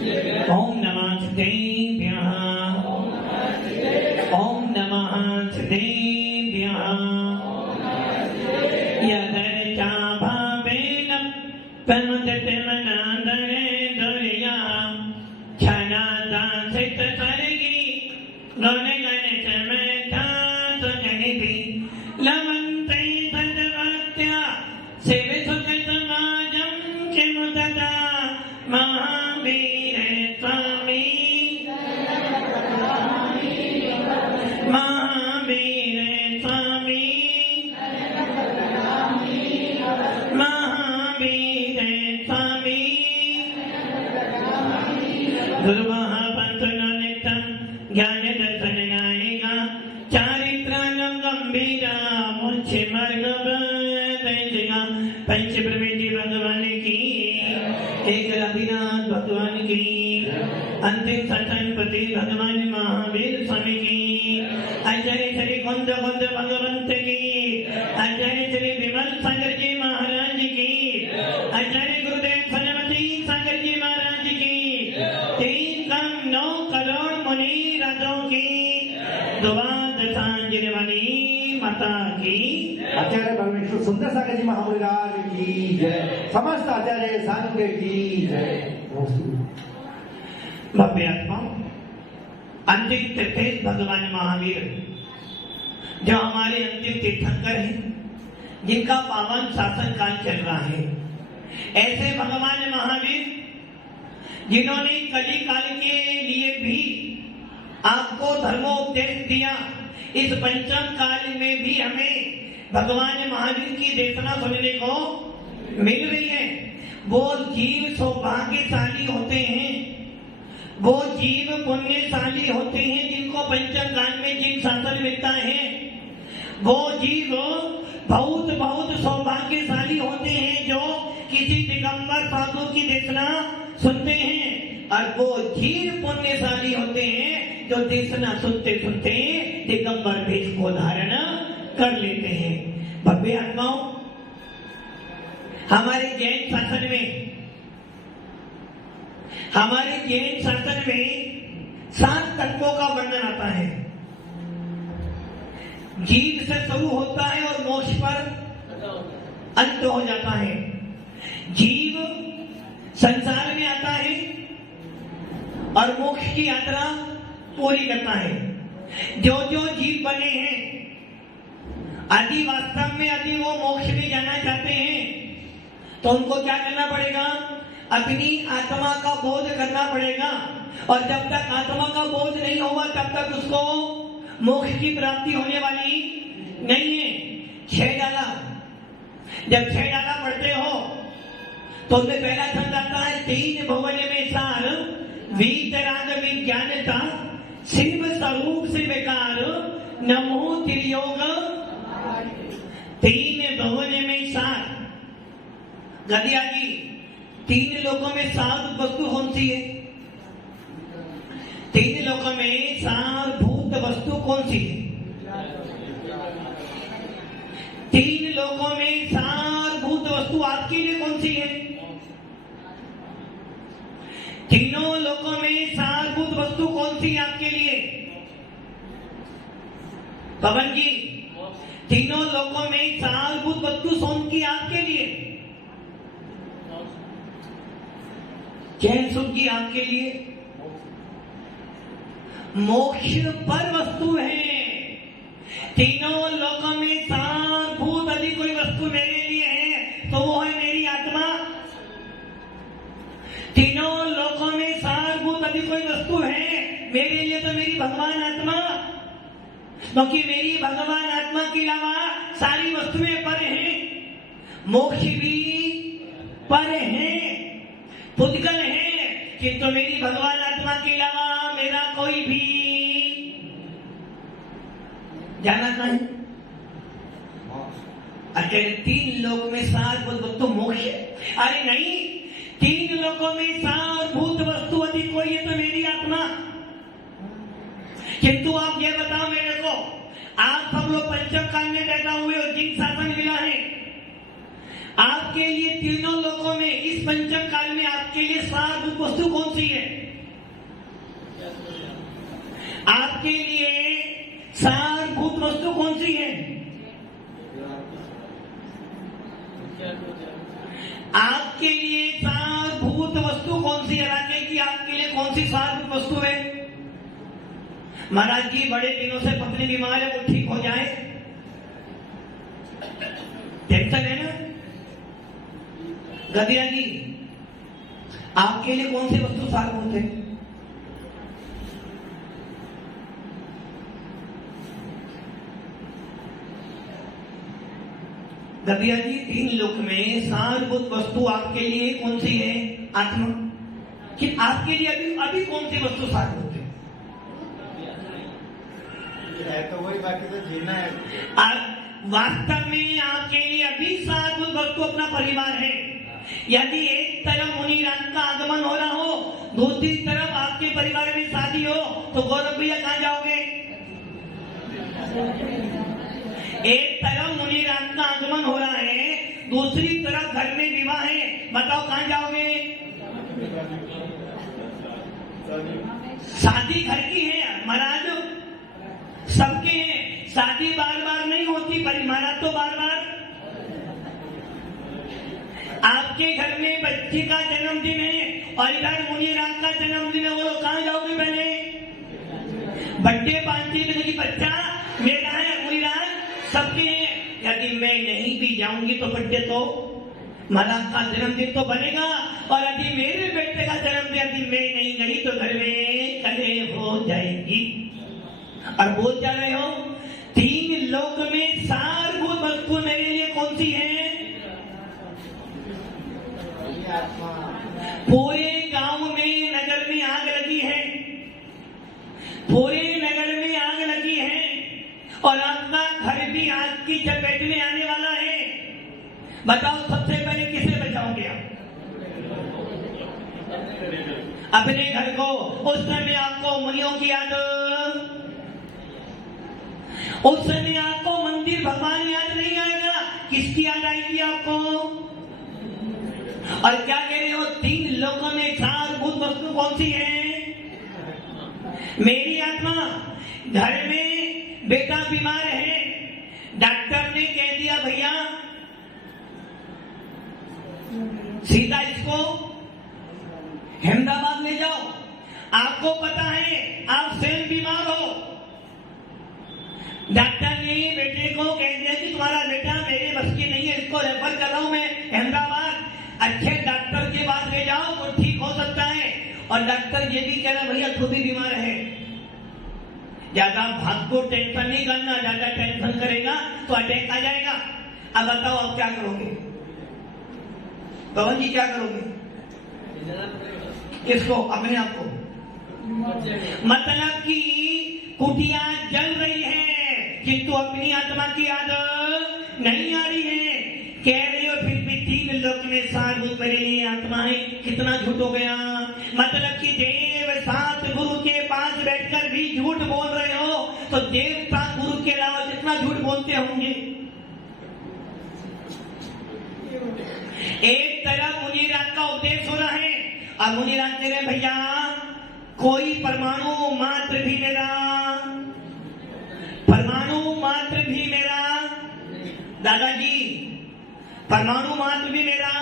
ओम नमः सिद्धेभ्यः ओम नमः सिद्धेभ्यः यदर्चा भावेन प्रमुदिते मनांतरे दुर्या छनादा सित सर्गी गणे गणे चमेता सुजनिधि लवन्ते सदवत्या सेवे सुखसमाजं किमुतदा महावीर स्वामी महावीर स्वामी महावीर स्वामी गुरुमहापंथनो नित्यं ज्ञान दर्शन नायिका चारित्रानं गंभीरा मुझे मार्ग बतैजिका पंच प्रमेति भगवान की एक रविनाथ भगवान की अंतिम सत्संगपति भगवान महावीर स्वामी की आचार्य श्री कुंद कुंद भगवंत की आचार्य श्री विमल सागर जी महाराज की आचार्य गुरुदेव सनमती सागर जी महाराज की 3.9 करोड़ मुनि राजों की दुआ दशांजलि वाली माता की आचार्य परमेश्वर सुंदर सागर जी महाराज की जय समस्त आचार्य संघ की जय। भव्य आत्मा अंतिम तीर्थ भगवान महावीर जो हमारे अंतिम तीर्थंकर हैं जिनका पावन शासन काल चल रहा है, ऐसे भगवान महावीर जिन्होंने कली काल के लिए भी आपको धर्मोपदेश दिया, इस पंचम काल में भी हमें भगवान महावीर की देशना सुनने को मिल रही है। वो जीव सौभाग्यशाली होते हैं, वो जीव पुण्यशाली होते हैं जिनको पंचम काल में जिन शासन मिलता है, वो जीव बहुत बहुत सौभाग्यशाली होते हैं जो किसी दिगंबर साधु की देशना सुनते हैं, और वो जीव पुण्यशाली होते हैं जो देशना सुनते सुनते दिगंबर भेष को धारण कर लेते हैं। भव्य आत्माओं, हमारे जैन शासन में 7 तत्वों का वर्णन आता है। जीव से शुरू होता है और मोक्ष पर अंत हो जाता है। जीव संसार में आता है और मोक्ष की यात्रा पूरी करता है। जो जो जीव बने हैं यदि वास्तव में यदि वो मोक्ष में जाना चाहते हैं तो उनको क्या करना पड़ेगा? अपनी आत्मा का बोध करना पड़ेगा, और जब तक आत्मा का बोध नहीं होगा तब तक उसको मोक्ष की प्राप्ति होने वाली नहीं है। 6 डाला, जब 6 डाला पढ़ते हो तो उसमें पहला छंद आता है 3 भुवन में सार वीतराग विज्ञानता शिव स्वरूप से बेकार नमो त्रियोग 3 भुवन में सार। गदिया जी 3 लोकों में सार वस्तु कौन सी है? 3 लोकों में सारभूत वस्तु कौन सी है? 3 लोकों में सारभूत वस्तु आपके लिए कौन सी है? तीनों लोकों में सारभूत वस्तु कौन सी है आपके लिए? पवन जी, तीनों लोकों में सारभूत वस्तु कौन की आपके लिए? चैन सुख की आपके लिए मोक्ष पर वस्तु है। तीनों लोकों में सारभूत यदि कोई वस्तु मेरे लिए है तो वो है मेरी आत्मा। तीनों लोकों में सारभूत यदि कोई वस्तु है मेरे लिए तो मेरी भगवान आत्मा, क्योंकि मेरी भगवान आत्मा के अलावा सारी वस्तुएं पर हैं, मोक्ष भी पर है, पुद्गल है, किंतु मेरी भगवान आत्मा के अलावा मेरा कोई भी जाना नहीं। अरे 3 लोक में सारभूत वस्तु मोक्ष, अरे नहीं, 3 लोकों में सारभूत वस्तु यदि कोई है तो मेरी आत्मा। किंतु आप ये बताओ मेरे को, आप सब लोग पंचम काल में बैठा हुए हो, जिन शासन मिला है, आपके लिए तीनों लोकों में, इस पंचम काल में आपके लिए सारभूत वस्तु कौन सी है? आपके लिए सारभूत वस्तु कौन सी है? आपके लिए सारभूत वस्तु कौन सी है? राकेश जी, आपके लिए कौन सी सारभूत वस्तु है? महाराज जी, बड़े दिनों से पत्नी बीमार है, वो ठीक हो जाए, टेंशन है ना? गदिया जी, आपके लिए कौन सी वस्तु सारभूत है? गदिया जी, तीन लोक में सारभूत वस्तु आपके लिए कौन सी है? आत्मा। कि आपके लिए अभी अभी कौन सी वस्तु सारभूत है? तो वही, बाकी तो जीना है। वास्तव में आपके लिए अभी सारभूत वस्तु अपना परिवार है। यदि एक तरफ मुनिराज का आगमन हो रहा हो, दूसरी तरफ आपके परिवार में शादी हो, तो गौरव भैया कहाँ जाओगे? एक तरफ मुनिराज का आगमन हो रहा है, दूसरी तरफ घर में विवाह है, बताओ कहाँ जाओगे? शादी घर की है महाराज, सबके हैं। शादी बार बार नहीं होती, पर महाराज तो बार बार। आपके घर में बच्ची का जन्मदिन है और इधर मुनिराज का जन्मदिन है, वो लोग कहाँ जाओगे? पहले बर्थडे पार्टी में कि बच्चा मेरा है, मुनिराज सबके हैं। यदि मैं नहीं भी जाऊंगी तो बर्थडे तो महाराज का जन्मदिन तो बनेगा, और यदि मेरे बेटे का जन्मदिन यदि मैं नहीं गई तो घर में कलेश हो जाएगी। और बोल क्या रहे हो? तीन लोक में सारभूत वस्तु मेरे लिए कौन सी है? पूरे गांव में, नगर में आग लगी है, पूरे नगर में आग लगी है, और आपका घर भी आग की चपेट में आने वाला है। बताओ सबसे पहले किसे बचाओगे आप? अपने घर को। उस समय आपको मुनियों की याद, उस समय आपको मंदिर भगवान याद नहीं आएगा, किसकी याद आएगी आपको? और क्या कह रहे हो? तीन लोगों में सारभूत वस्तु कौन सी है? मेरी आत्मा। घर में बेटा बीमार है, डॉक्टर ने कह दिया भैया सीधा इसको अहमदाबाद ले जाओ। आपको पता है आप स्वयं बीमार हो, डॉक्टर ने बेटे को कह दिया कि तुम्हारा बेटा मेरे बस की नहीं है, इसको रेफर कर रहा हूं मैं अहमदाबाद, अच्छे डॉक्टर के पास ले जाओ तो ठीक हो सकता है। और डॉक्टर ये भी कह रहा भैया खुद ही बीमार है, ज्यादा भाग को टेंशन नहीं करना, ज्यादा टेंशन करेगा तो अटैक आ जाएगा। अब बताओ आप क्या करोगे? पवन जी क्या करोगे? किसको? अपने आप को। मतलब कि कुटिया जल रही है किंतु अपनी आत्मा की याद नहीं आ रही है। कह रही हो फिर भी तीन लोक में सारभूत मेरे लिए आत्मा है। कितना झूठ हो गया। मतलब कि देव सात गुरु के पास बैठकर भी झूठ बोल रहे हो, तो देवता गुरु के अलावा कितना झूठ बोलते होंगे। एक तरफ मुनिराज का उपदेश हो रहा है और मुनिराज कह रहे भैया कोई परमाणु मात्र भी मेरा, परमाणु मात्र भी मेरा, दादाजी परमाणु मात्र भी मेरा।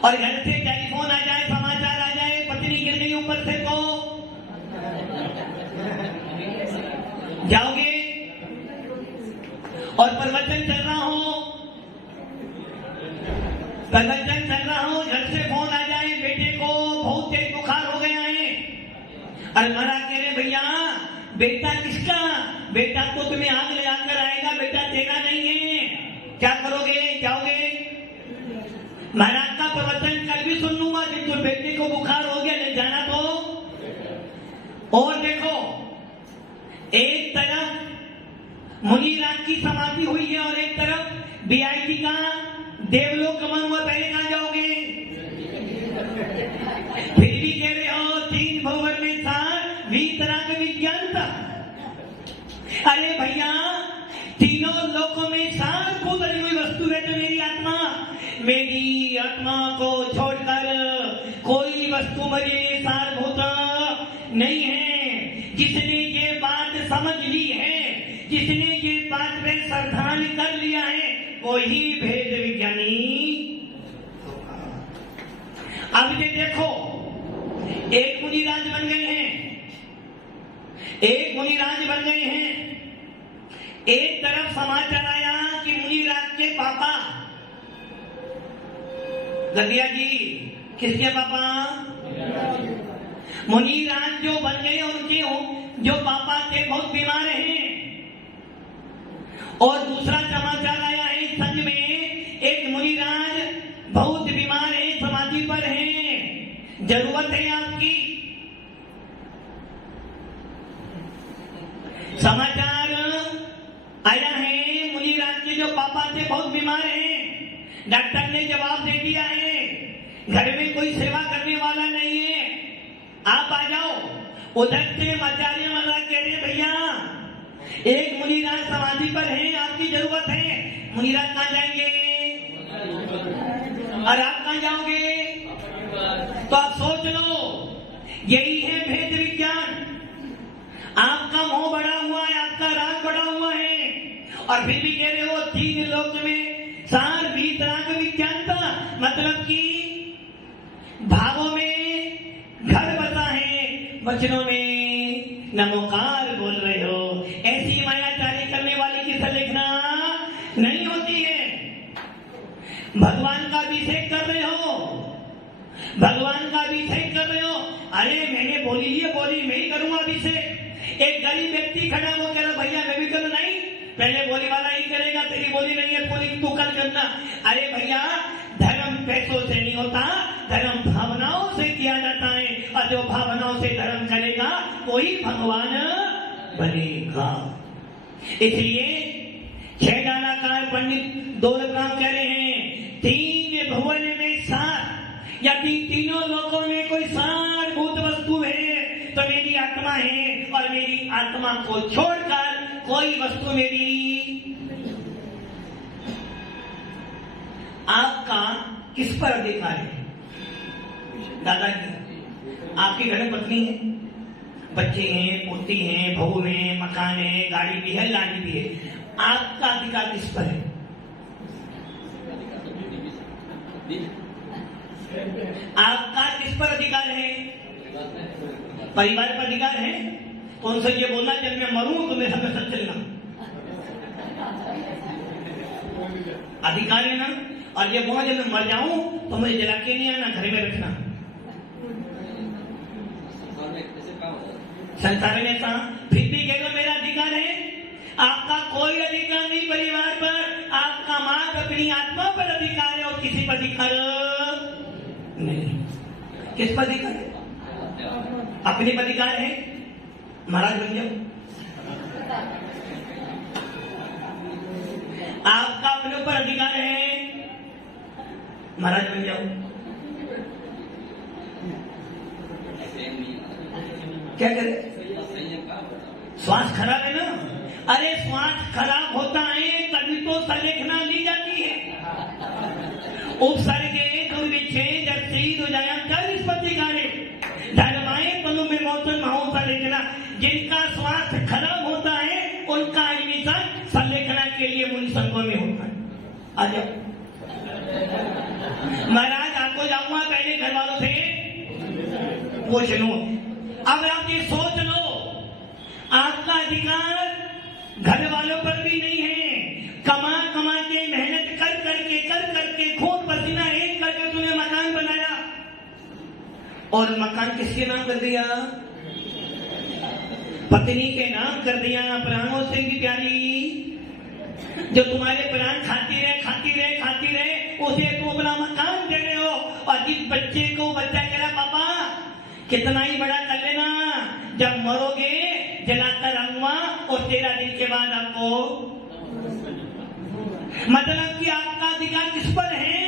और घर से टेलीफोन आ जाए, समाचार आ जाए, पत्नी गिर गई ऊपर से, तो जाओगे? और प्रवचन चल रहा हो, प्रवचन चल रहा हो, घर से फोन आ जाए बेटे को बहुत तेज बुखार हो गया है, और महाराज कह रहे भैया बेटा किसका? बेटा तो तुम्हें आग ले जाकर आएगा, बेटा तेरा नहीं है। क्या करोगे? जाओगे? महाराज का प्रवचन कल भी सुन लूंगा, किंतु बेटे को बुखार हो गया, ले जाना तो। और देखो एक तरफ मुनिराज की समाधि हुई है और एक तरफ बीआईटी का देवलोक गमन हुआ, पहले कहां जाओगे? फिर भी कह रहे हो तीन भवन में था वीतराग विज्ञान था। अरे भैया तीनों लोकों में सारभूत हुई वस्तु है तो मेरी आत्मा को छोड़कर कोई वस्तु मेरे लिए सारभूत नहीं है। जिसने ये बात समझ ली है, जिसने ये बात पे श्रद्धान कर लिया है, वो ही भेद विज्ञानी। अब ये देखो, एक मुनिराज बन गए हैं, एक मुनिराज बन गए हैं। एक तरफ समाचार आया कि मुनिराज के पापा, गदिया जी किसके पापा? मुनिराज जो बन गए, उनके जो पापा थे बहुत बीमार हैं। और दूसरा समाचार आया है इस संघ में, एक मुनिराज बहुत बीमार है, समाधि पर है, जरूरत है आपकी। समाचार आया है मुनिराज के जो पापा थे बहुत बीमार हैं। डॉक्टर ने जवाब दे दिया है, घर में कोई सेवा करने वाला नहीं है, आप आ जाओ। उधर से आचार्य महाराज कह रहे भैया एक मुनिराज समाधि पर है, आपकी जरूरत है। मुनिराज कहाँ जाएंगे और आप कहाँ जाओगे? तो आप सोच लो, यही है भेद विज्ञान। आपका मोह बढ़ा हुआ है, आपका राग बढ़ा हुआ है, और फिर भी कह रहे हो तीन लोक में सार भीत राग विज्ञानता, मतलब कि भावों में घर बसा है, वचनों में नमोकार बोल रहे हो। ऐसी मायाचारी करने वाली की सलेखना नहीं होती है। भगवान का अभिषेक कर रहे हो, भगवान का अभिषेक कर रहे हो। अरे मैंने बोली है, बोली मैं ही करूंगा अभिषेक। एक गरीब व्यक्ति खड़ा वो कह रहा भैया मैं भी करूं, नहीं पहले बोली वाला ही करेगा, तेरी बोली नहीं है, बोली तू कल करना। अरे भैया धर्म पैसों से नहीं होता, धर्म भावनाओं से किया जाता है, और जो भावनाओं से धर्म करेगा वही भगवान बनेगा। इसलिए छह डालाकार पंडित दौलतराम कह रहे हैं, तीन भुवन में सार, यदि तीनों लोकों में कोई सारभूत वस्तु है तो मेरी आत्मा है, और मेरी आत्मा को छोड़कर कोई वस्तु मेरी। आपका किस पर अधिकार है? दादाजी, आपके घर में पत्नी है, बच्चे हैं, पोती हैं, बहू हैं, मकान है, गाड़ी भी है, लाड़ी भी है, आपका अधिकार किस पर है? आपका किस पर अधिकार है? परिवार पर अधिकार है। तो उनसे ये बोलना जब मैं मरूं तो मेरे साथ सच चलना, अधिकार है ना। और ये बोला जब मैं मर जाऊं तो मुझे जला के नहीं आना, घर में रखना। संसार में था, फिर भी कह लो मेरा अधिकार है। आपका कोई अधिकार नहीं परिवार पर, आपका मां अपनी आत्मा पर अधिकार है, और किसी पर अधिकार नहीं। किस पर अधिकार है? अपने पर अधिकार है। महाराज बन जाओ, आपका अपने ऊपर अधिकार है, महाराज बन जाओ। क्या करे? स्वास्थ्य खराब है ना। अरे स्वास्थ्य खराब होता है तभी तो सलेखना ली जाती है। उपसर्गे दुर्विक्षे जर्सी रुजाया कर इस प्रतिकारे धर्माए तनु में मौसम माहौल सलेखना। जिनका स्वास्थ्य खराब होता है उनका एडमिशन सलेखना के लिए मुनि संघों में होता है। आ जाओ महाराज, आपको जाऊंगा पहले घर वालों से पूछ लो। अब आप ये सोच लो, आपका अधिकार घर वालों पर भी नहीं है। कमा कमा के मेहनत कर करके खून पसीना एक करके तूने मकान बनाया, और मकान किसके नाम कर दिया? पत्नी के नाम कर दिया। प्राणों से भी प्यारी, जो तुम्हारे प्राण खाती रहे उसे तुम अपना मकान दे रहे हो। और जिस बच्चे को बच्चा कह रहा पापा कितना ही बड़ा कर लेना, जब मरोगे जलाकर आऊंगा, और 13 दिन के बाद आपको। मतलब कि आपका अधिकार किस पर है?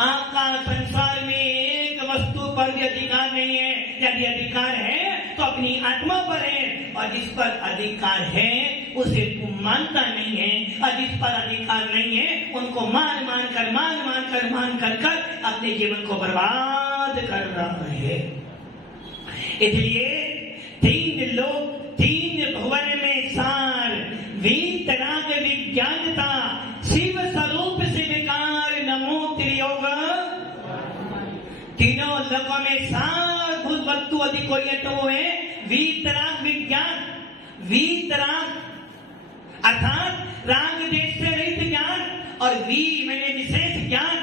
आपका संसार में एक वस्तु पर भी अधिकार नहीं है। यदि अधिकार है तो अपनी आत्मा पर है, और जिस पर अधिकार है उसे तू मानता नहीं है, और जिस पर अधिकार नहीं है उनको मान कर अपने जीवन को बर्बाद कर रहा है। इसलिए तीन भुवन में सार, वीतराग विज्ञानता, शिव स्वरूप से विकार, नमो त्रियोग। तीनों लोगों में सार भूत वस्तु अधिक कोई है तो वो है वीतराग विज्ञान। वीतराग अर्थात राग देश से रहित ज्ञान, और वी मैंने विशेष ज्ञान।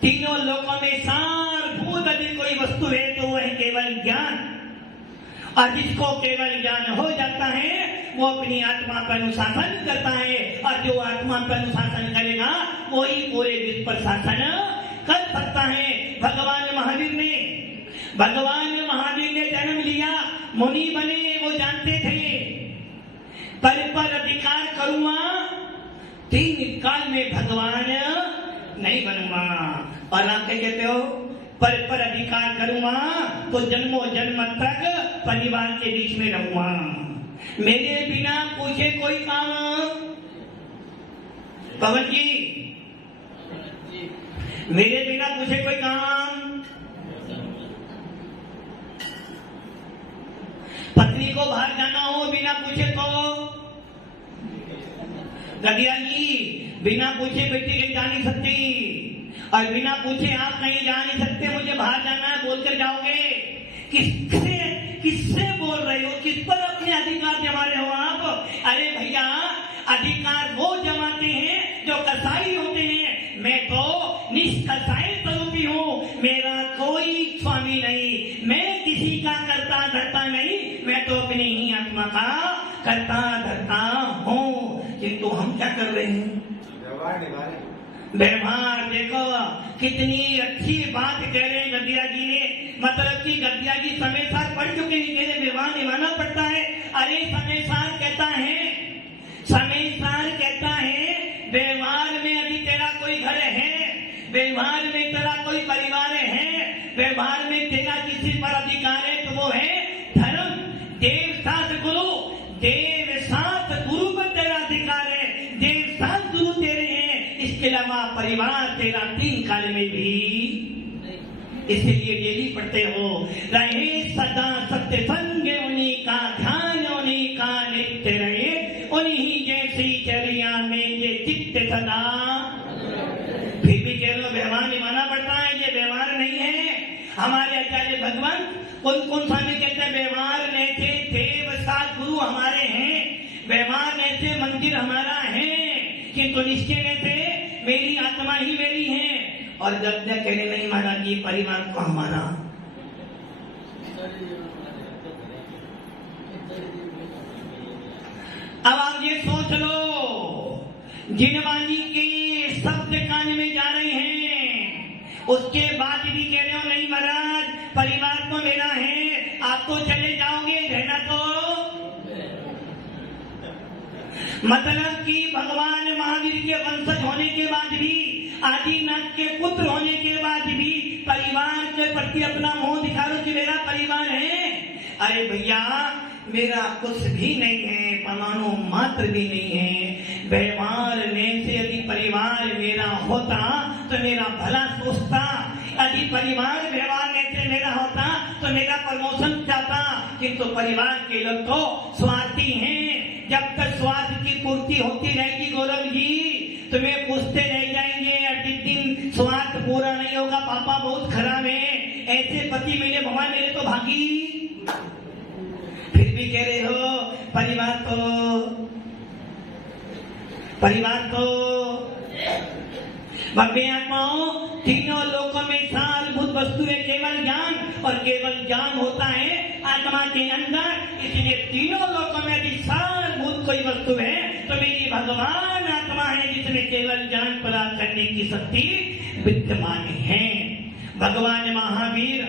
तीनों लोगों में सार भूत अधिक कोई वस्तु है तो वो है केवल ज्ञान। और जिसको केवल ज्ञान हो जाता है वो अपनी आत्मा पर अनुशासन करता है, और जो आत्मा पर अनुशासन करेगा वही पूरे विश्व पर शासन कर सकता है। भगवान महावीर ने जन्म लिया, मुनि बने, वो जानते थे पर अधिकार करूंगा 3 काल में भगवान नहीं बनूंगा। और आप क्या कहते हो? पर अधिकार करूंगा तो जन्मों जन्म तक परिवार के बीच में रहूंगा, मेरे बिना पूछे कोई काम। पवन जी, मेरे बिना पूछे कोई काम। पत्नी को बाहर जाना हो बिना पूछे तो, गदिया जी बिना पूछे बेटी कहीं जा नहीं सकती, और बिना पूछे आप कहीं जा नहीं सकते, मुझे बाहर जाना है बोलकर जाओगे। किससे बोल रहे हो? किस पर अपने अधिकार जमा रहे हो आप? अरे भैया, अधिकार वो जमाते हैं जो कसाई होते हैं। मैं तो निष्कसाई स्वरूपी हूँ, मेरा कोई स्वामी नहीं, मैं किसी का करता धरता नहीं, मैं तो अपनी ही आत्मा का करता धरता हूँ। किंतु हम क्या कर रहे हैं? व्यवहार देखो, कितनी अच्छी बात कह रहे हैं गद्दिया जी ने। मतलब कि गद्दिया जी समय सार पढ़ चुके हैं, कह रहे व्यवहार निभाना पड़ता है। अरे समय सार कहता है व्यवहार में यदि तेरा कोई घर है, व्यवहार में तेरा कोई परिवार है, व्यवहार में तेरा किसी पर अधिकार है तो वो है धर्म। देव साथ गुरु पर तेरा अधिकार है, देव साथ गुरु तेरे हैं, इसके अलावा परिवार तेरा 3 काल में भी। इसलिए डेली पढ़ते हो, रहे सदा सत्य संग उन्हीं का, ध्यान उन्हीं का नित्य रहे, उन्हीं जैसी चर्या में ये चित्त सदा। फिर भी कह लो व्यवहार निभाना पड़ता है, ये व्यवहार नहीं है। हमारे आचार्य भगवान कौन स्वामी कहते हैं व्यवहार नैसे देव साथ गुरु हमारे हैं, व्यवहार नैसे मंदिर हमारा है, किंतु निश्चय नैसे मेरी आत्मा ही मेरी है। और जब तक कहने नहीं महाराज जी परिवार को हमारा। अब आप ये सोच लो, जिनवानी के शब्द कान में जा रहे हैं, उसके बाद भी कह रहे हो नहीं महाराज परिवार तो मेरा है, आप तो चले जाओगे, रहना तो। मतलब कि भगवान महावीर के वंशज होने के बाद भी, आदिनाथ के पुत्र होने के बाद भी परिवार के प्रति अपना मोह दिखा लो कि मेरा परिवार है। अरे भैया, मेरा कुछ भी नहीं है, परमाणु मात्र भी नहीं है। व्यवहार में से यदि परिवार मेरा होता तो मेरा भला सोचता, यदि परिवार व्यवहार में से मेरा होता तो मेरा प्रमोशन चाहता। किंतु परिवार के लोग तो स्वार्थी हैं। जब तक स्वार्थ की पूर्ति होती रहेगी गौरव जी, तुम्हें पूछते रह जाएंगे, और जिस दिन स्वार्थ पूरा नहीं होगा पापा बहुत खराब है, ऐसे पति मिले भगवान मेरे तो भागी। फिर भी कह रहे हो परिवार तो भव्य आत्माओं, तीनों लोकों में सारभूत वस्तु है केवल ज्ञान, और केवल ज्ञान होता है आत्मा के अंदर। इसलिए तीनों लोकों में यदि सारभूत कोई वस्तु है तो मेरी भगवान आत्मा है, जिसमें केवल ज्ञान प्राप्त करने की शक्ति विद्यमान है। भगवान महावीर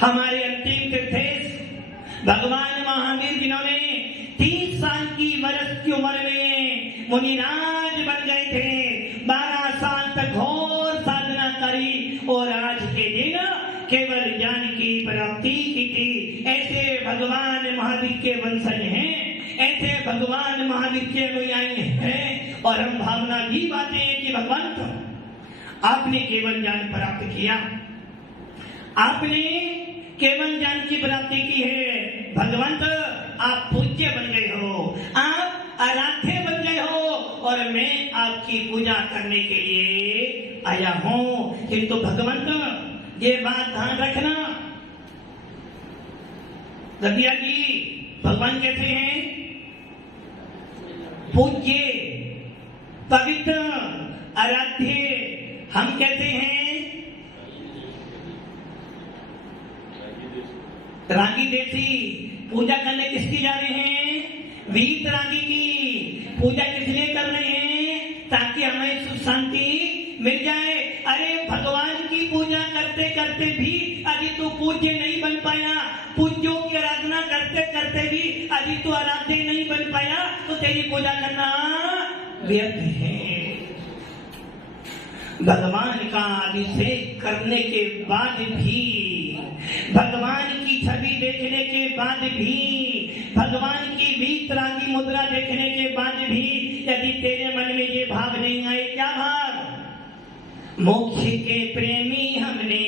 हमारे अंतिम तीर्थेश, भगवान महावीर जिन्होंने 30 साल की वर्ष की उम्र में मुनिराज बन गए थे, 12 साल तक घोर साधना करी, और आज के दिन केवल ज्ञान की प्राप्ति की थी। ऐसे भगवान महावीर के वंशज हैं, ऐसे भगवान महावीर के अनुयायी हैं। और हम भावना भी पाते हैं कि भगवान आपने केवल ज्ञान प्राप्त किया, आपने केवल ज्ञान की प्राप्ति की है। भगवंत आप पूज्य बन गए हो, आप आराध्य बन गए हो और मैं आपकी पूजा करने के लिए आया हूं। किंतु भगवंत ये बात ध्यान रखना, दतिया जी भगवान कैसे हैं? पूज्य, पवित्र, आराध्य। हम कैसे हैं? रागी देसी। पूजा करने किसकी जा रहे हैं? वीत रागी की। पूजा किस लिए कर रहे हैं? ताकि हमें सुख शांति मिल जाए। अरे भगवान की पूजा करते करते भी यदि तू पूज्य नहीं बन पाया, पूज्यों की आराधना करते करते भी यदि तू आराध्य नहीं बन पाया, तो तेरी पूजा करना व्यर्थ है। भगवान का अभिषेक करने के बाद भी, भगवान की छवि देखने के बाद भी, भगवान की वीतरागी मुद्रा देखने के बाद भी यदि तेरे मन में ये भाव नहीं आए, क्या भाव? मोक्ष के प्रेमी हमने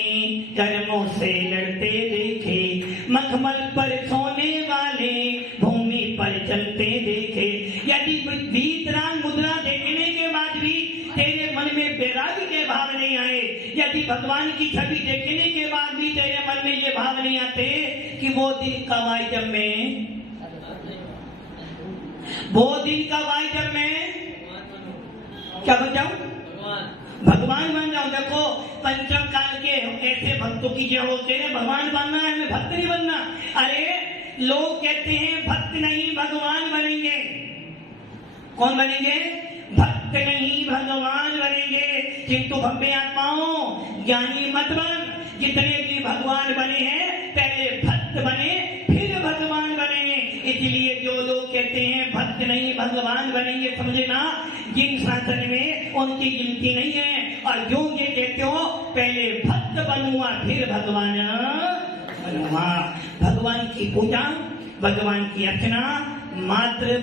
कर्मों से लड़ते देखे, मखमल पर सोने वाले भूमि पर चलते देखे। यदि वीतराग मुद्रा देखने के बाद भी तेरे मन में वैराग्य के भाव नहीं आए, यदि भगवान की छवि देखने के बाद भी तेरे मन में ये भाव नहीं आते कि वो दिन कब आए जब मैं, वो दिन कब आए जब मैं क्या बन जाऊं? भगवान बन जाऊं। देखो पंचम काल के ऐसे भक्तों की जो होते हैं, भगवान बनना है, हमें भक्त नहीं बनना। अरे लोग कहते हैं भक्त नहीं भगवान बनेंगे। कौन बनेंगे? भक्त नहीं भगवान बनेंगे। किंतु भव्य आत्माओं, ज्ञानी मत बन। जितने भी भगवान बने हैं पहले भक्त बने फिर भगवान बनेंगे। इसलिए जो लोग कहते हैं भक्त नहीं भगवान बनेंगे, समझे ना, जिन शासन में उनकी गिनती नहीं है। और जो ये कहते हो पहले भक्त बनूंगा फिर भगवान बनूंगा। भगवान की पूजा, भगवान की अर्चना मात्र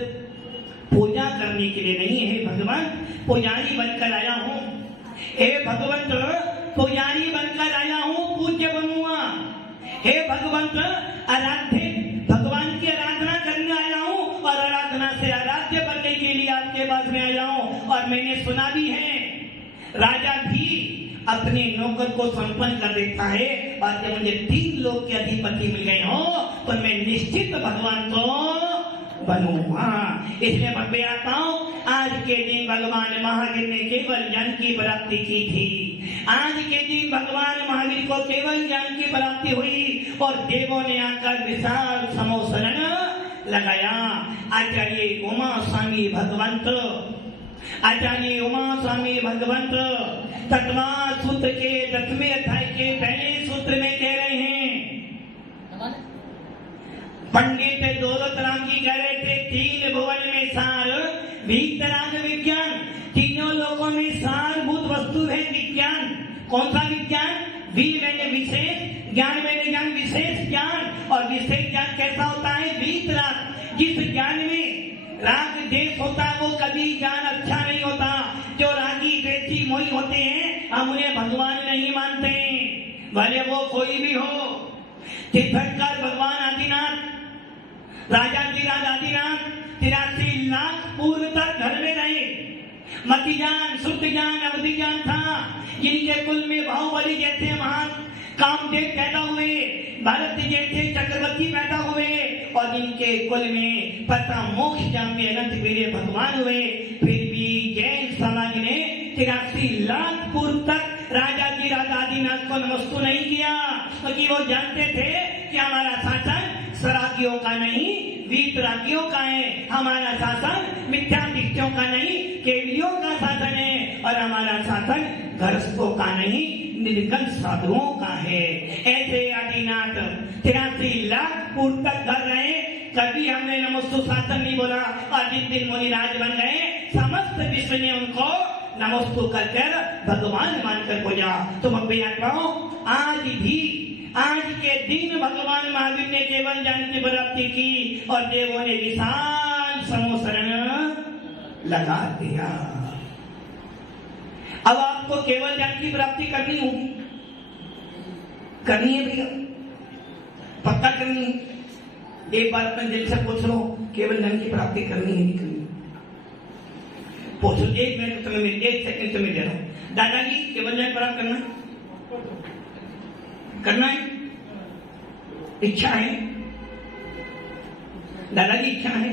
पूजा करने के लिए नहीं है। भगवान पुजारी बनकर आया हूँ, हे भगवंत पुजारी बनकर आया हूँ, पूज्य बनूंगा। हे भगवंत आराध्य, भगवान की आराधना करने आया हूँ और आराधना से आराध्य बनने के लिए आपके पास में आया हूँ। और मैंने सुना भी है राजा भी अपने नौकर को संपन्न कर देता है, और जब मुझे 3 लोग के अधिपति मिल गए हो तो मैं निश्चित भगवान को बनूंगा। इसलिए भव्य आत्माओं, आज के दिन भगवान महावीर ने केवल ज्ञान की प्राप्ति की थी। आज के दिन भगवान महावीर को केवल ज्ञान की प्राप्ति हुई और देवों ने आकर विशाल समोसरण लगाया। आचार्य उमा स्वामी भगवंत, आचार्य उमा स्वामी भगवंत तत्वाद सूत्र के 10वें अध्याय के पहले सूत्र में कह रहे हैं, पंडित दौलत राम जी कह रहे थे 3 भुवन में सार वीतराग विज्ञान, तीनों लोगों में सारभूत वस्तु है विज्ञान। कौन सा विज्ञान? वी मैंने विशेष, ज्ञान मैंने ज्ञान, विशेष ज्ञान। और विशेष ज्ञान कैसा होता है? वीतराग। जिस ज्ञान में राग देश होता है वो कभी ज्ञान अच्छा नहीं होता। जो रागी द्वेषी मोही होते हैं हम उन्हें भगवान नहीं मानते, भले वो कोई भी हो। तीर्थंकर भगवान आदिनाथ, राजा जी राज आदिनाथ 83 लाख पूर्व तक घर में रहे। मतिजान, सुर्तजान, अवधिजान था, जिनके कुल में बाहुबली जैसे महान कामदेव पैदा हुए, भरत जैसे चक्रवर्ती पैदा हुए, और जिनके कुल में पता मोक्ष जाम्य अनंत वीर भगवान हुए। फिर भी जैन समाज ने 83 लाख पूर्व तक राजा जी राजा आदिनाथ को नमस्तु नहीं किया, क्योंकि वो जानते थे कि हमारा शासन सरागियों का नहीं वीतरागियों का है। हमारा शासन मिथ्यादीक्षों का नहीं केवलियों का शासन है, और हमारा शासन गृहस्थों का नहीं निर्गत साधुओं का है। ऐसे आदिनाथ 83 लाख पूर्व तक घर रहे, कभी हमने नमस्तु शासन नहीं बोला। और जिस दिन मुनिराज बन गए समस्त विश्व ने उनको नमस्तु कर भगवान मानकर पूजा। तो भव्य आत्माओं, आज भी आज के दिन भगवान महावीर ने केवल ज्ञान की प्राप्ति की और देवों ने विशाल समोसरण लगा दिया। अब आपको केवल ज्ञान की प्राप्ति करनी होगी, करनी है भैया, पक्का करनी है। एक बार अपने दिल से पूछ लो, केवल ज्ञान की प्राप्ति करनी है नहीं करनी? पूछो, 1 मिनट तुम्हें 1 सेकंड तुम्हें दे रहा हूं। दादाजी केवल ज्ञान प्राप्त करना है? करना है? इच्छा है? दादाजी इच्छा है?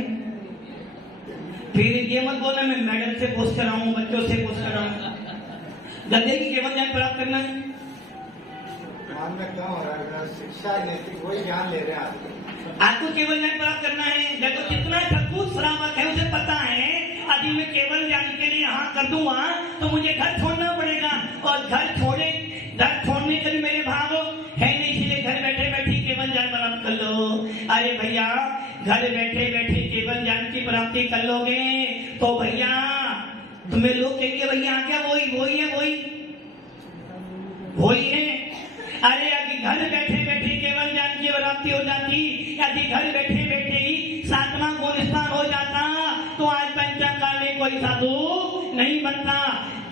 फिर ये मत बोलना मैं मैडम से पूछ कर आऊं, बच्चों से पूछ कर आऊं। दादाजी केवल ज्ञान प्राप्त करना है? में क्या हो रहा है, शिक्षा नैतिक वही ज्ञान ले रहे हैं आपको केवल ज्ञान प्राप्त करना है। देखो कितना ठगूस श्रावक है, उसे पता है यदि मैं केवल ज्ञान के लिए हाँ कर दूंगा तो मुझे घर छोड़ना पड़ेगा, और घर छोड़ने के लिए मेरे भाव है नहीं, इसलिए घर बैठे बैठे केवल ज्ञान प्राप्त कर लो। अरे भैया, घर बैठे बैठे केवल ज्ञान की प्राप्ति कर लोगे तो भैया तुम्हें लोग कहेंगे भैया क्या वही है। अरे यदि घर बैठे बैठे केवल ज्ञान की प्राप्ति हो जाती, यदि घर बैठे बैठे ही 7वां गुण स्थान हो जाता तो आज पंचकाल में कोई साधु नहीं बनता।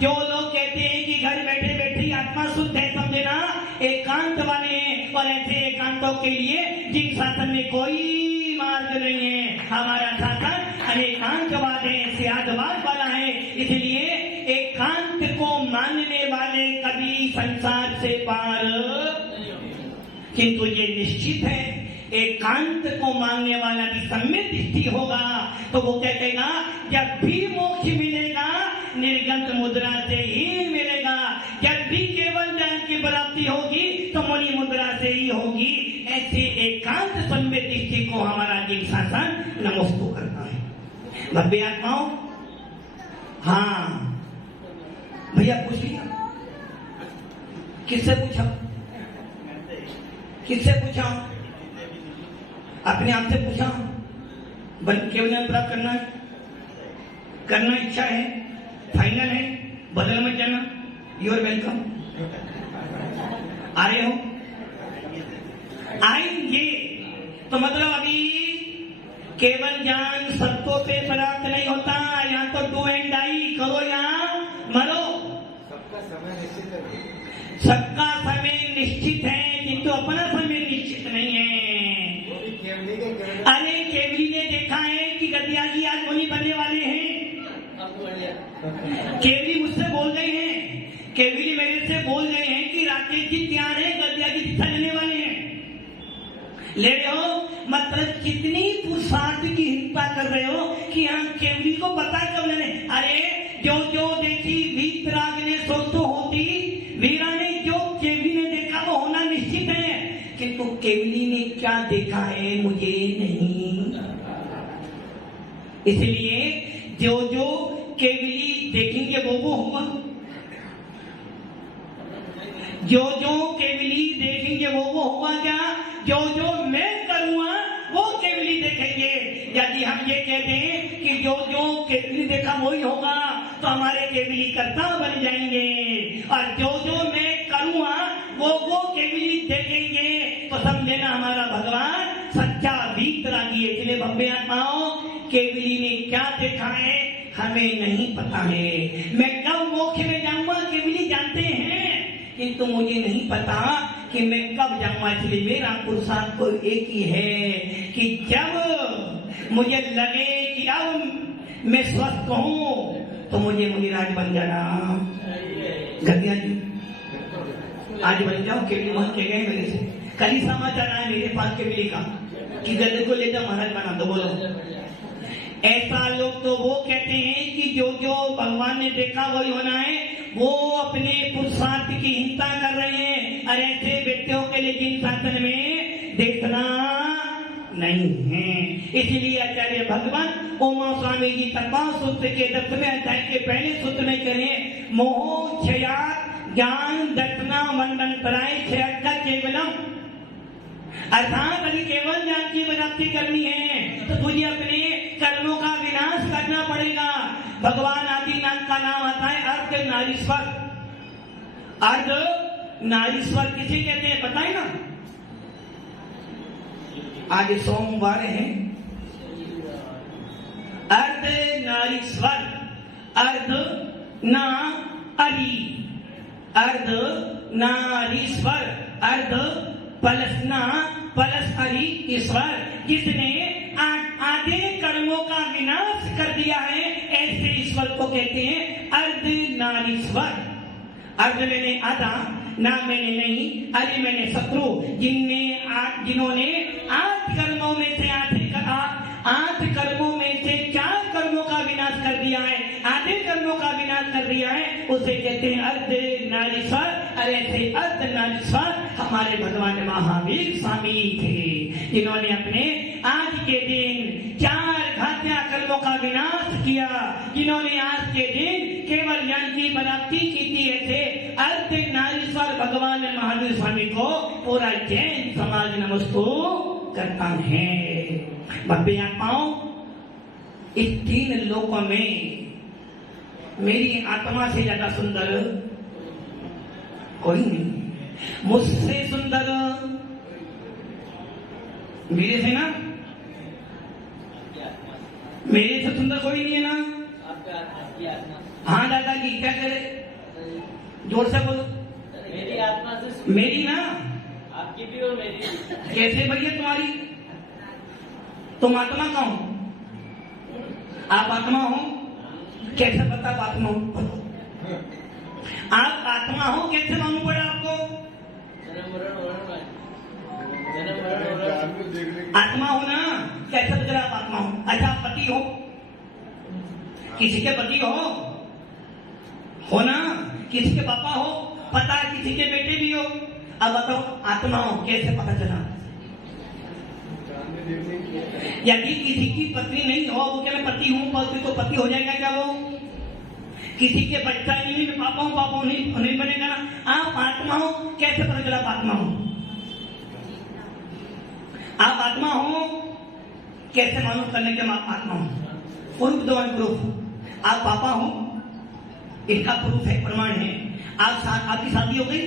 जो लोग कहते हैं कि घर बैठे बैठे आत्मा शुद्ध है, समझे ना, एकांत वाले हैं, और ऐसे एकांतों के लिए जिन शासन में कोई मार्ग नहीं है, हमारा शासन अनेकांतवाद है, सियादवाद वाला है। इसलिए एकांत को मानने वाले कभी संसार से पार, किंतु ये निश्चित है एकांत को मानने वाला भी सम्यक दृष्टि होगा तो वो क्या कहेगा, जब भी मोक्ष मिलेगा निर्गंत मुद्रा से ही मिलेगा, जब भी केवल ज्ञान की प्राप्ति होगी तो मुनि मुद्रा से ही होगी। ऐसे एकांत सम्यक दृष्टि को हमारा जीव शासन नमोस्तु करता है। भव्य आत्माओं, हाँ भैया पूछ लिया, किससे पूछा? अपने आप से पूछा? केवल ज्ञान प्राप्त करना इच्छा है, फाइनल है, बदल मत जाना, यू आर वेलकम। आ रहे हो? आएंगे तो मतलब अभी केवल ज्ञान सबको पे प्राप्त नहीं होता, यहाँ तो डू एंड डाई, करो या मरो। सबका समय निश्चित है किंतु अपना समय निश्चित नहीं है। अरे केवली ने देखा है कि गद्दिया जी आज मुनि बनने वाले हैं। केवली मुझसे बोल गए हैं, केवली मेरे से बोल गए हैं कि राकेश जी तैयार है, गद्दिया की दीक्षा लेने वाले हैं। ले रहे हो, मतलब कितनी पुरुषार्थ की हिंसा कर रहे हो कि यहाँ केवली को पता कब लेने। अरे जो देखी वीतराग ने सो तो होती, वीरा ने जो केवली ने देखा वो होना निश्चित है, किंतु केवली ने क्या देखा है मुझे नहीं। इसलिए जो केवली देखेंगे वो होगा, जो केवली देखेंगे वो होगा क्या? जो मैं करूंगा वो केवली देखेंगे। यदि हम ये कहते हैं कि जो केवली देखा वही होगा तो हमारे केवली कर्ता बन जाएंगे, और जो मैं करूंगा वो केवली देखेंगे तो समझे ना हमारा भगवान सच्चा वीतरागी है। इसलिए भव्य आत्माओं, केवली ने क्या देखा है हमें नहीं पता है। मैं कब मोक्ष में जाऊंगा केवली जानते हैं, किंतु मुझे नहीं पता कि मैं कब जाऊंगा। इसलिए मेरा पुरुषार्थ तो एक ही है कि जब मुझे लगे कि अब मैं स्वस्थ हूं तो मुझे मुनिराज बन जाना। गद्दिया जी आज बन जाओ, केवली मान के गए मेरे से। कल ही समाचार आया मेरे पास केवली का कि गद्दे को ले जाओ महाराज बना दो। बोलो, ऐसा लोग तो वो कहते हैं कि जो भगवान ने देखा वही होना है, वो अपने पुरुषार्थ की हिंसा कर रहे हैं। और ऐसे व्यक्तियों के लिए जिन शासन में देखना नहीं है। इसलिए आचार्य भगवान उमा स्वामी जी तपा सूत्र के 10वें अध्याय के पहले सूत्र में कहें, मोह क्षया ज्ञान दक्षिणा मंडंतराय क्षय का केवलम। अर्थात यदि केवल ज्ञान की प्राप्ति करनी है तो तुझे अपने कर्मों का विनाश करना पड़ेगा। भगवान आदिनाथ का नाम आता है अर्धनारीश्वर। अर्धनारीश्वर किसे कहते हैं बताए ना? आज सोमवार है। अर्धनारीश्वर, अर्धनारीश्वर, अर्ध पलसना पलस हरि ईश्वर, जिसने आधे कर्मों का विनाश कर दिया है, ऐसे ईश्वर को कहते हैं अर्धनारीश्वर। अर्ध मैंने आधा, ना मैंने नहीं, अरे मैंने शत्रु, जिन्होंने आठ कर्मों में से चार कर्मों का विनाश कर दिया है, आधे कर्मों का विनाश कर दिया है, उसे कहते हैं अर्धनारीश्वर। अरे ऐसे अर्धनारीश्वर हमारे भगवान महावीर स्वामी थे, जिन्होंने अपने आज के दिन चार घातिया कर्मों का विनाश किया, जिन्होंने आज के दिन केवल ज्ञान की प्राप्ति की थी। ऐसे अर्धनारीश्वर भगवान महावीर स्वामी को पूरा जैन समाज नमस्तो करता है। भव्य आत्माओं, इस तीन लोकों में मेरी आत्मा से ज्यादा सुंदर कोई नहीं, मुझसे सुंदर मेरे से ना, मेरे से सुंदर कोई नहीं है ना। हाँ दादाजी क्या करे, जोर से बोलो। मेरी आत्मा से, मेरी ना, आपकी भी और मेरी। कैसे भैया तुम्हारी? तुम आत्मा का हो, आप आत्मा हो, कैसे पता आप आत्मा हो? आप आत्मा हो कैसे मालूम पड़ा आपको? आत्मा हो ना, कैसे पता आप आत्मा हो? अच्छा आप पति हो, किसी के पति हो ना, किसी के पापा हो, पता है किसी के बेटे भी हो। अब बताओ आत्मा हो कैसे पता चला? यदि किसी की पत्नी नहीं हो, वो क्या मैं पति हूँ, पति तो पति हो जाएगा क्या? वो किसी के बच्चा नहीं, मैं पापा हूँ, पापा नहीं बनेगा ना। आप आत्मा हो कैसे पता चला आप आत्मा हो? आप आत्मा हो कैसे मालूम करने के आप आत्मा हो? प्रूफ दो, प्रूफ। आप पापा हो, इसका प्रूफ है, प्रमाण है। आपकी शादी हो गई,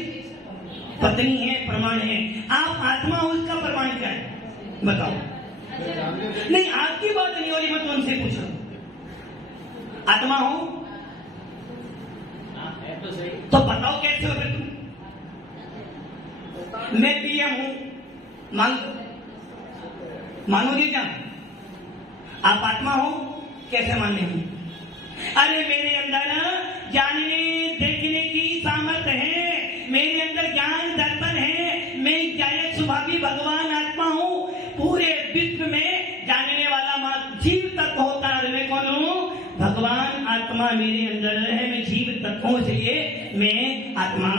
पत्नी है, प्रमाण है। आप आत्मा हो, इसका प्रमाण क्या है बताओ? नहीं आपकी बात नहीं हो रही, मैं तुमसे पूछ रहा हूं। आत्मा हो तो सही, तो बताओ कैसे हो फिर तुम? मैं पीएम हूं, मानोगे क्या? आप आत्मा हो कैसे मानने हूं? अरे मेरे अंदर जानने देखने की सामर्थ्य है, मेरे अंदर ज्ञान दर्पण है, मैं जय स्वभावी भगवान आत्मा हूँ, पूरे विश्व में जानने वाला जीव तत्व होता है। मैं कौन हूँ? भगवान आत्मा मेरे अंदर है, मैं जीव तत्व हूँ, इसलिए मैं आत्मा।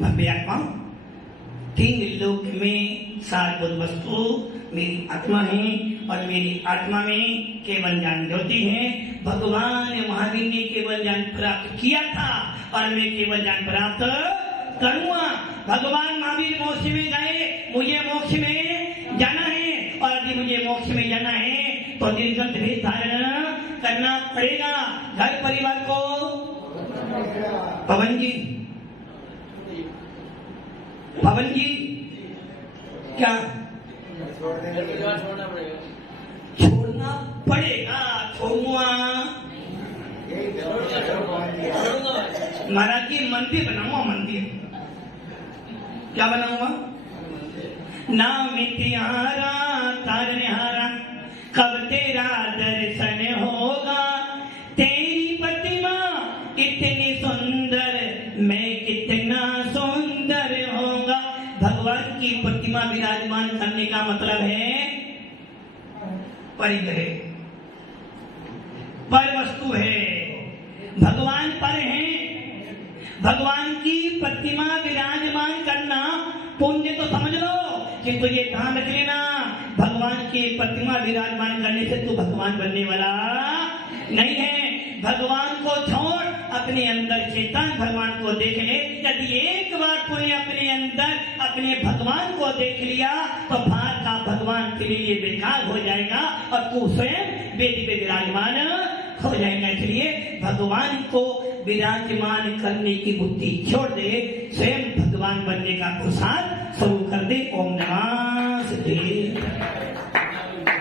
भव्य आत्मा, तीन लोक में सारभूत वस्तु मेरी आत्मा है, और मेरी आत्मा में केवल ज्ञान ज्योति है। भगवान महावीर ने केवल ज्ञान प्राप्त किया था, और मैं केवल ज्ञान प्राप्त करूंगा। भगवान महावीर मोक्ष में गए, मुझे मोक्ष में जाना है, और यदि मुझे मोक्ष में जाना है तो निर्गत भेद धारण करना पड़ेगा। घर परिवार को पवन जी क्या छोड़ना पड़ेगा? छोड़ना पड़ेगा, छोड़ूंगा। महाराज जी मंदिर बनाऊंगा, मंदिर क्या बनाऊंगा? नाम तिहारा तारनहारा, कब तेरा दर्शन होगा, तेरी प्रतिमा इतनी सुंदर, मैं कितना सुंदर होगा। भगवान की प्रतिमा विराजमान करने का मतलब है परिग्रह, पर वस्तु है, भगवान पर है। भगवान की प्रतिमा विराजमान करना पुण्य तो समझ लो, किंतु ये ध्यान रख लेना, भगवान की प्रतिमा विराजमान करने से तू भगवान बनने वाला नहीं है। भगवान को छोड़, अपने अंदर चेतन भगवान को देख ले। यदि एक बार तूने अपने अंदर अपने भगवान को देख लिया तो बाहर का भगवान तेरे लिए बेकार हो जाएगा, और तू स्वयं वेदी पे विराजमान हो जाएगा। इसलिए भगवान को विराजमान करने की बुद्धि छोड़ दे, स्वयं भगवान बनने का पुरुषार्थ शुरू कर दे। ओम नमः नमस्ते